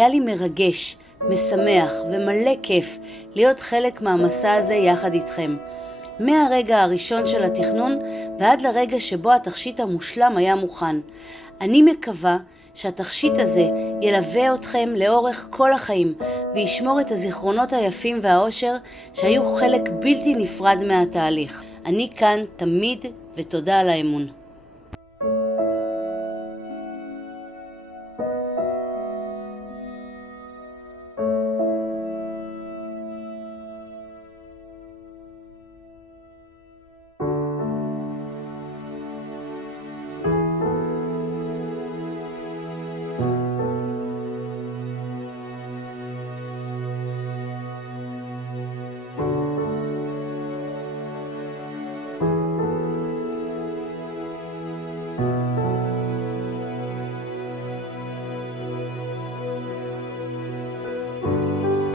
היה לי מרגש, משמח ומלא כיף להיות חלק מהמסע הזה יחד איתכם. מהרגע הראשון של התכנון ועד לרגע שבו התכשיט המושלם היה מוכן. אני מקווה שהתכשיט הזה ילווה אתכם לאורך כל החיים וישמור את הזיכרונות היפים והאושר שהיו חלק בלתי נפרד מהתהליך. אני כאן תמיד ותודה על האמון.